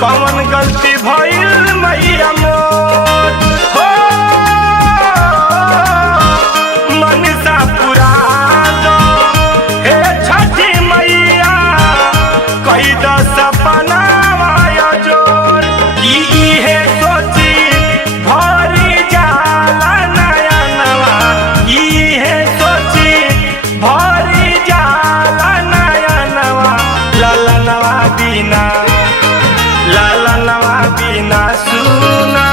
कौन गलती भइल मैया मोर हो मनसा पुरा दो हे छठी मैया कई द सपना जोर की इहे सोची भरी जाला नयनवा इहे सोची भरी जाला नयनवा ललनवा बिना सुना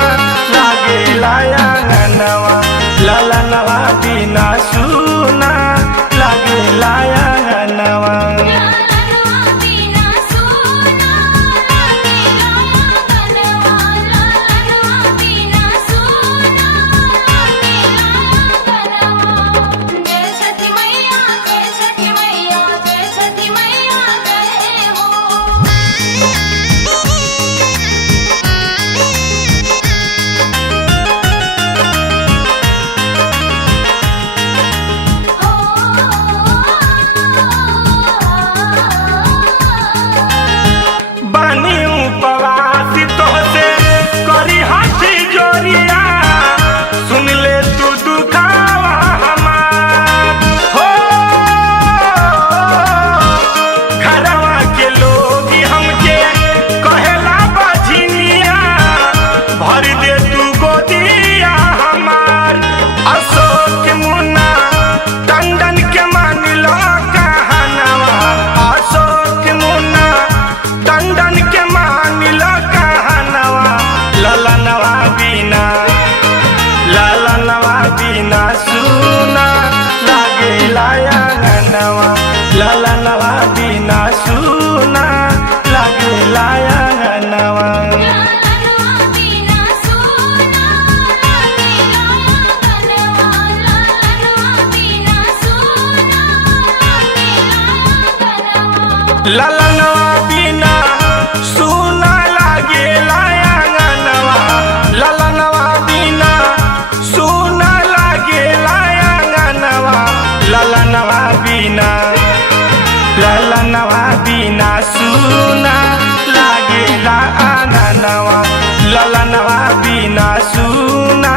लागे लायनवा ललनवा बिना सुना लागे लायनवा ललनवा बिना सुना लागे लायनवा ललनवा बिना सुना लागे लायनवा ललनवा बिना सुना लागे लायनवा ललनवा बिना सुना लागे लायनवा ललनवा बिना सुना